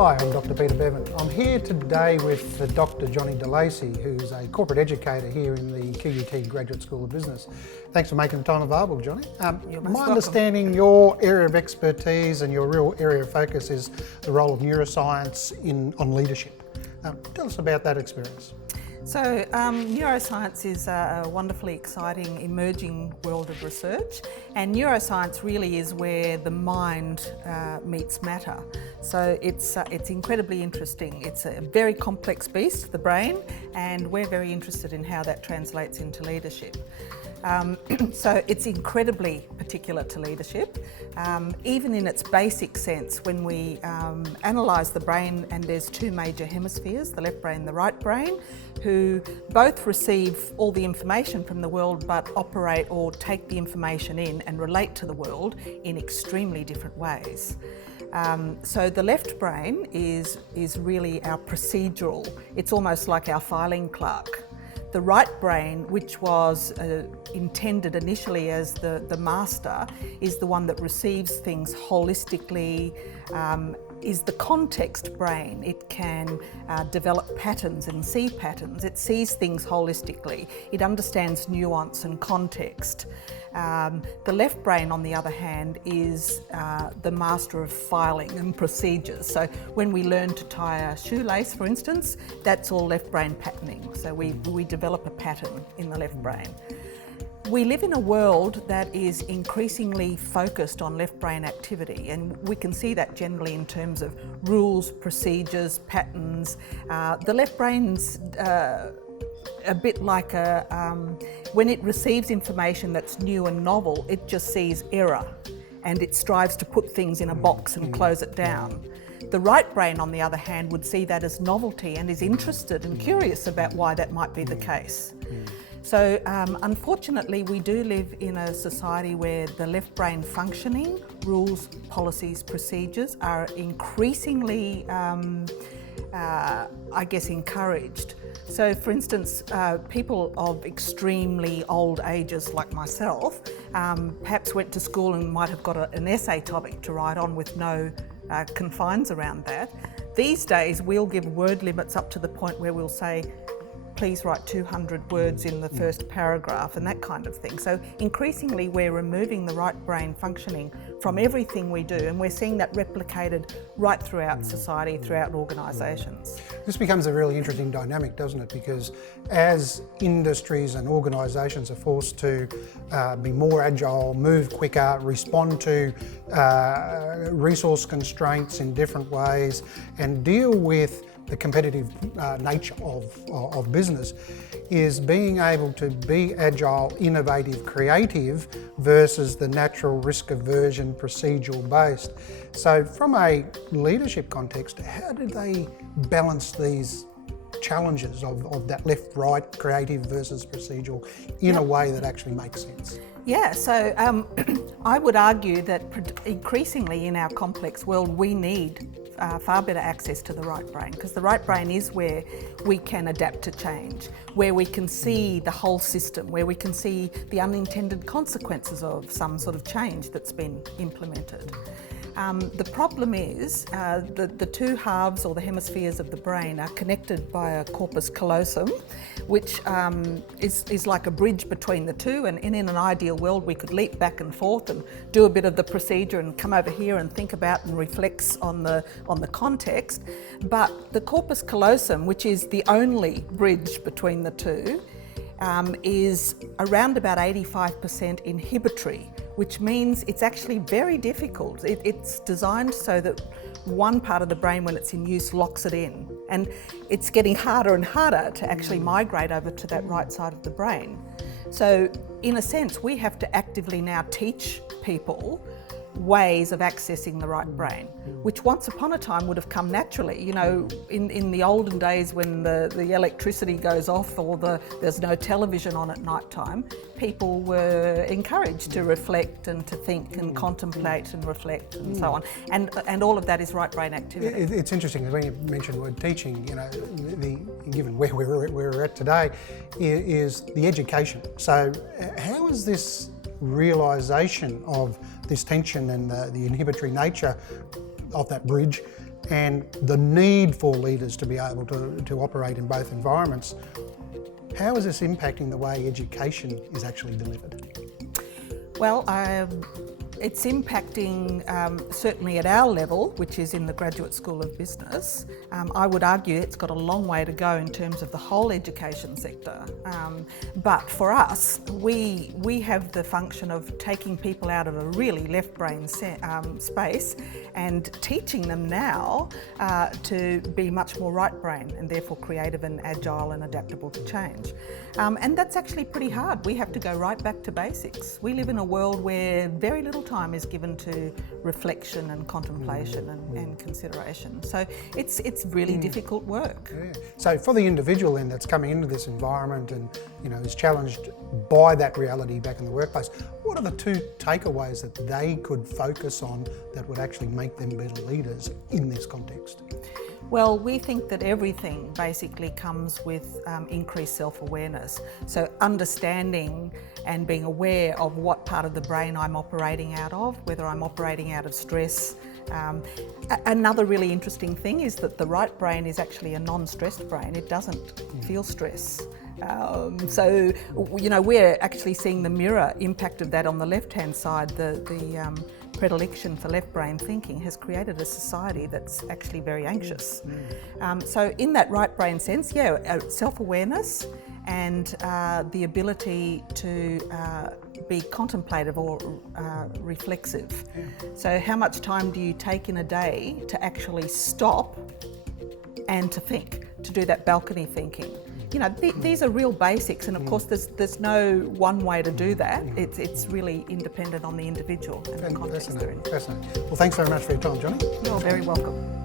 Hi, I'm Dr. Peter Bevan. I'm here today with Dr. Jonnie De Lacy, who's a corporate educator here in the QUT Graduate School of Business. Thanks for making the time available, Jonnie. My understanding, your area of expertise and your real area of focus is the role of neuroscience on leadership. Tell us about that experience. So neuroscience is a wonderfully exciting emerging world of research, and neuroscience really is where the mind meets matter. So it's incredibly interesting. It's a very complex beast, the brain, and we're very interested in how that translates into leadership. So it's incredibly particular to leadership. Even in its basic sense, when we analyse the brain, and there's two major hemispheres, the left brain and the right brain, who both receive all the information from the world but operate or take the information in and relate to the world in extremely different ways. So the left brain is really our procedural, it's almost like our filing clerk. The right brain, which was intended initially as the master, is the one that receives things holistically, is the context brain. It can develop patterns and see patterns. It sees things holistically. It understands nuance and context. The left brain, on the other hand, is the master of filing and procedures. So when we learn to tie a shoelace, for instance, that's all left brain patterning. So we develop a pattern in the left brain. We live in a world that is increasingly focused on left brain activity, and we can see that generally in terms of rules, procedures, patterns. The left brain's a bit like when it receives information that's new and novel, it just sees error and it strives to put things in a box and close it down. The right brain, on the other hand, would see that as novelty and is interested and curious about why that might be the case. So unfortunately, we do live in a society where the left brain functioning, rules, policies, procedures are increasingly, encouraged. So for instance, people of extremely old ages like myself perhaps went to school and might have got an essay topic to write on with no confines around that. These days, we'll give word limits up to the point where we'll say, please write 200 words in the first paragraph and that kind of thing. So increasingly we're removing the right brain functioning from everything we do, and we're seeing that replicated right throughout society, throughout organisations. This becomes a really interesting dynamic, doesn't it? Because as industries and organisations are forced to be more agile, move quicker, respond to resource constraints in different ways, and deal with the competitive nature of business, is being able to be agile, innovative, creative versus the natural risk aversion, procedural based. So from a leadership context, how do they balance these challenges of that left-right, creative versus procedural in a way that actually makes sense? Yeah, so I would argue that increasingly in our complex world we need far better access to the right brain, because the right brain is where we can adapt to change, where we can see the whole system, where we can see the unintended consequences of some sort of change that's been implemented. The problem is the two halves or the hemispheres of the brain are connected by a corpus callosum, which is like a bridge between the two, and in an ideal world we could leap back and forth and do a bit of the procedure and come over here and think about and reflect on the context. But the corpus callosum, which is the only bridge between the two, is around about 85% inhibitory, which means it's actually very difficult. It's designed so that one part of the brain, when it's in use, locks it in, and it's getting harder and harder to actually migrate over to that right side of the brain. So in a sense, we have to actively now teach people ways of accessing the right brain, which once upon a time would have come naturally. You know, in the olden days when the electricity goes off or there's no television on at night time, people were encouraged to reflect and to think and contemplate and reflect and so on. And all of that is right brain activity. It's interesting when you mentioned the word teaching, you know, given where we're at today, is the education. So how is this realisation of this tension and the inhibitory nature of that bridge and the need for leaders to be able to operate in both environments. How is this impacting the way education is actually delivered? Well, it's impacting certainly at our level, which is in the Graduate School of Business. I would argue it's got a long way to go in terms of the whole education sector. But for us, we have the function of taking people out of a really left brain space and teaching them now to be much more right brain and therefore creative and agile and adaptable to change. And that's actually pretty hard. We have to go right back to basics. We live in a world where very little time is given to reflection and contemplation and consideration. So it's really difficult work. Yeah. So for the individual then that's coming into this environment and is challenged by that reality back in the workplace, what are the two takeaways that they could focus on that would actually make them better leaders in this context? Well, we think that everything basically comes with increased self-awareness. So understanding and being aware of what part of the brain I'm operating out of, whether I'm operating out of stress. Another really interesting thing is that the right brain is actually a non-stressed brain. It doesn't feel stress. So we're actually seeing the mirror impact of that on the left-hand side. The predilection for left brain thinking has created a society that's actually very anxious. So in that right brain sense, self-awareness and the ability to be contemplative or reflexive. So how much time do you take in a day to actually stop and to think, to do that balcony thinking? These are real basics, and of course there's no one way to do that. It's really independent on the individual and the context they're in. Fascinating. Well, thanks very much for your time, Jonnie. You're very welcome.